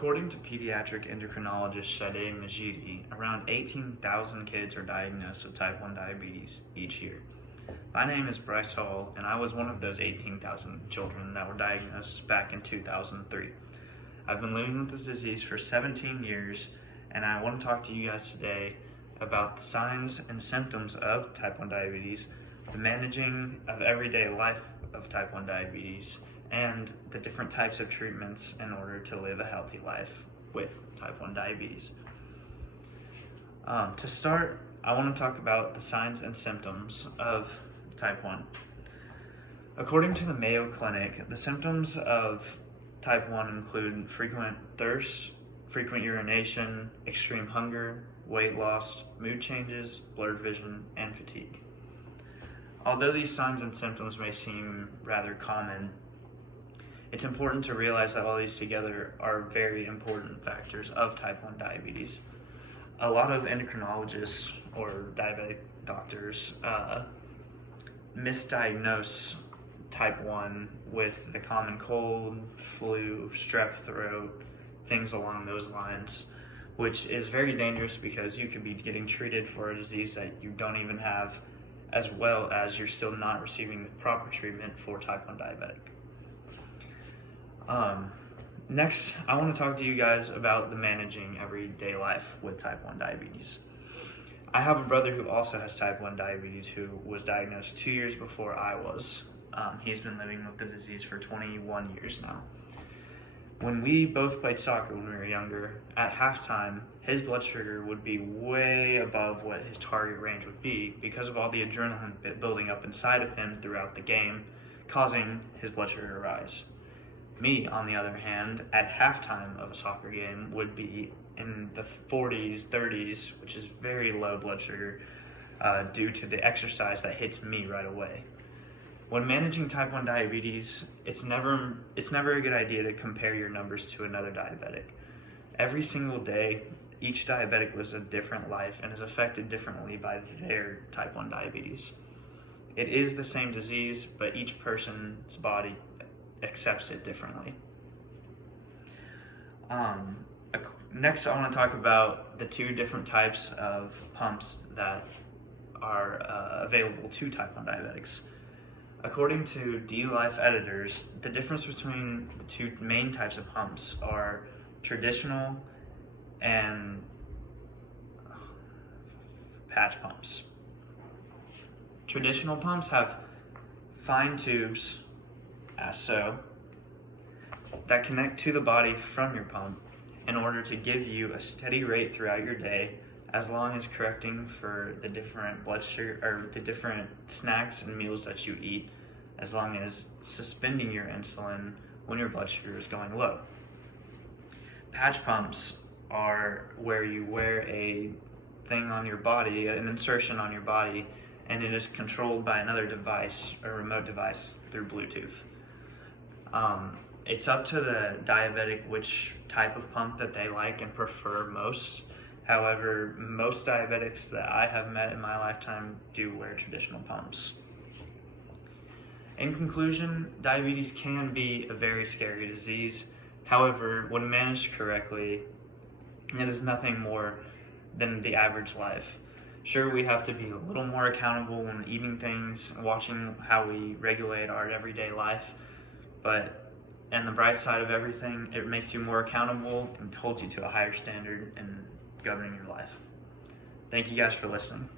According to pediatric endocrinologist Shade Majidi, around 18,000 kids are diagnosed with type 1 diabetes each year. My name is Bryce Hall, and I was one of those 18,000 children that were diagnosed back in 2003. I've been living with this disease for 17 years, and I want to talk to you guys today about the signs and symptoms of type 1 diabetes, the managing of everyday life of type 1 diabetes, and the different types of treatments in order to live a healthy life with type 1 diabetes. To start, I want to talk about the signs and symptoms of type 1. According to the Mayo Clinic, the symptoms of type 1 include frequent thirst, frequent urination, extreme hunger, weight loss, mood changes, blurred vision, and fatigue. Although these signs and symptoms may seem rather common, it's important to realize that all these together are very important factors of type 1 diabetes. A lot of endocrinologists or diabetic doctors misdiagnose type 1 with the common cold, flu, strep throat, things along those lines, which is very dangerous because you could be getting treated for a disease that you don't even have, as well as you're still not receiving the proper treatment for type 1 diabetic. Next, I want to talk to you guys about the managing everyday life with type 1 diabetes. I have a brother who also has type 1 diabetes who was diagnosed 2 years before I was. He's been living with the disease for 21 years now. When we both played soccer when we were younger, at halftime, his blood sugar would be way above what his target range would be because of all the adrenaline building up inside of him throughout the game, causing his blood sugar to rise. Me, on the other hand, at halftime of a soccer game would be in the 40s, 30s, which is very low blood sugar due to the exercise that hits me right away. When managing type 1 diabetes, it's never a good idea to compare your numbers to another diabetic. Every single day, each diabetic lives a different life and is affected differently by their type 1 diabetes. It is the same disease, but each person's body accepts it differently. Next, I want to talk about the two different types of pumps that are available to type 1 diabetics. According to D-Life editors, the difference between the two main types of pumps are traditional and patch pumps. Traditional pumps have fine tubes, as so, that connect to the body from your pump in order to give you a steady rate throughout your day, as long as correcting for the different blood sugar or the different snacks and meals that you eat, as long as suspending your insulin when your blood sugar is going low. Patch pumps are where you wear a thing on your body, an insertion on your body, and it is controlled by another device, a remote device, through Bluetooth. It's up to the diabetic which type of pump that they like and prefer most. However, most diabetics that I have met in my lifetime do wear traditional pumps. In conclusion, diabetes can be a very scary disease. However, when managed correctly, it is nothing more than the average life. Sure, we have to be a little more accountable when eating things, watching how we regulate our everyday life, but on the bright side of everything, it makes you more accountable and holds you to a higher standard in governing your life. Thank you guys for listening.